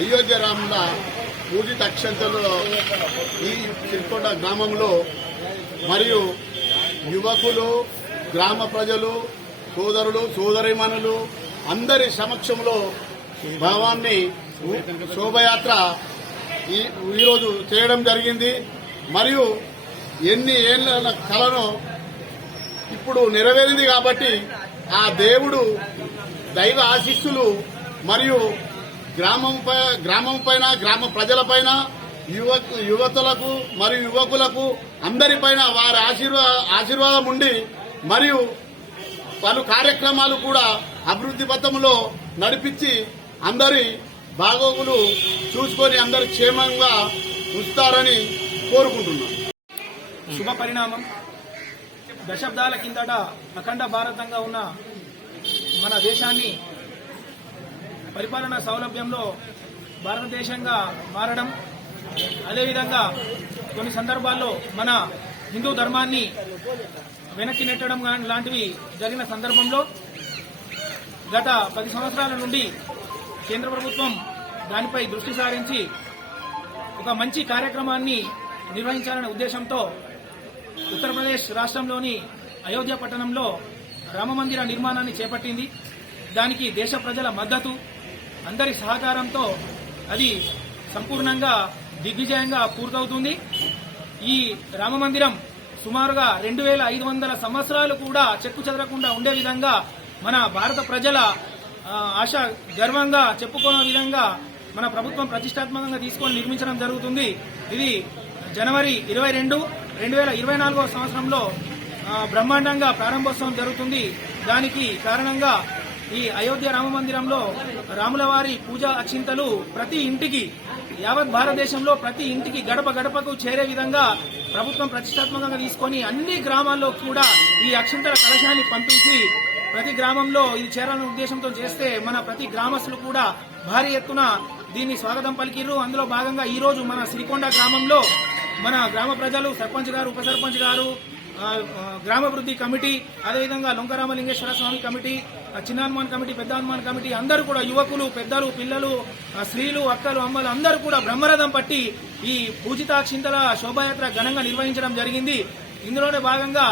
అయోధ్య రాముల పూజిత అక్షంతలో ఈ సిరికొండ గ్రామంలో మరియు యువకులు, గ్రామ ప్రజలు, సోదరులు, సోదరీమణులు అందరి సమక్షంలో భావాన్ని శోభయాత్ర ఈరోజు చేయడం జరిగింది. మరియు ఎన్ని ఏళ్ల కలను ఇప్పుడు నెరవేరింది కాబట్టి ఆ దేవుడు దైవ ఆశీస్సులు మరియు గ్రామం పైన, గ్రామ ప్రజలపైన, యువతులకు మరియు యువకులకు అందరిపైన వారి ఆశీర్వాదం ఉండి మరియు పలు కార్యక్రమాలు కూడా అభివృద్ధి పథంలో నడిపించి అందరి బాగోగులు చూసుకొని అందరు క్షేమంగా ఉంచుతారని కోరుకుంటున్నాం. శుభ పరిణామం. దశాబ్దాల కిందట అఖండ భారతంగా ఉన్న మన దేశాన్ని పరిపాలనా సౌలభ్యంలో భారతదేశంగా మారడం, అదేవిధంగా కొన్ని సందర్భాల్లో మన హిందూ ధర్మాన్ని వెనక్కి నెట్టడం లాంటివి జరిగిన సందర్భంలో గత 10 సంవత్సరాల నుండి కేంద్ర ప్రభుత్వం దానిపై దృష్టి సారించి ఒక మంచి కార్యక్రమాన్ని నిర్వహించాలనే ఉద్దేశంతో ఉత్తరప్రదేశ్ రాష్ట్రంలోని అయోధ్య పట్టణంలో రామమందిర నిర్మాణాన్ని చేపట్టింది. దానికి దేశ ప్రజల మద్దతు, అందరి సహకారంతో అది సంపూర్ణంగా దిగ్విజయంగా పూర్తవుతుంది. ఈ రామమందిరం సుమారుగా 2500 సంవత్సరాలు కూడా చెక్కు చెదరకుండా ఉండే విధంగా మన భారత ప్రజల ఆశ గర్వంగా చెప్పుకునే విధంగా మన ప్రభుత్వం ప్రతిష్టాత్మకంగా తీసుకొని నిర్మించడం జరుగుతుంది. ఇది జనవరి 22, 2024 సంవత్సరంలో బ్రహ్మాండంగా ప్రారంభోత్సవం జరుగుతుంది. దానికి కారణంగా ఈ అయోధ్య రామ మందిరంలో రాములవారి పూజా అక్షింతలు ప్రతి ఇంటికి, యావత్ భారతదేశంలో ప్రతి ఇంటికి గడప గడపకు చేరే విధంగా ప్రభుత్వం ప్రతిష్టాత్మకంగా తీసుకొని అన్ని గ్రామాల్లో కూడా ఈ అక్షింతల కలశాన్ని పంపించి ప్రతి గ్రామంలో ఇది చేరాలనే ఉద్దేశంతో చేస్తే మన ప్రతి గ్రామస్తులు కూడా భారీ ఎత్తున దీన్ని స్వాగతం పలికిర్రు. అందులో భాగంగా ఈ రోజు మన సిరికొండ గ్రామంలో మన గ్రామ ప్రజలు, సర్పంచ్ గారు, ఉప సర్పంచ్ గారు, గ్రామాభివృద్ధి కమిటీ, అదేవిధంగా లొంకరామలింగేశ్వర స్వామి కమిటీ, చిన్న హనుమాన్ కమిటీ, పెద్ద హనుమాన్ కమిటీ అందరూ కూడా యువకులు, పెద్దలు, పిల్లలు, స్త్రీలు, అక్కలు, అమ్మలు అందరూ కూడా బ్రహ్మరథం పట్టి ఈ పూజితాక్షింతల శోభాయాత్ర ఘనంగా నిర్వహించడం జరిగింది. ఇందులోనే భాగంగా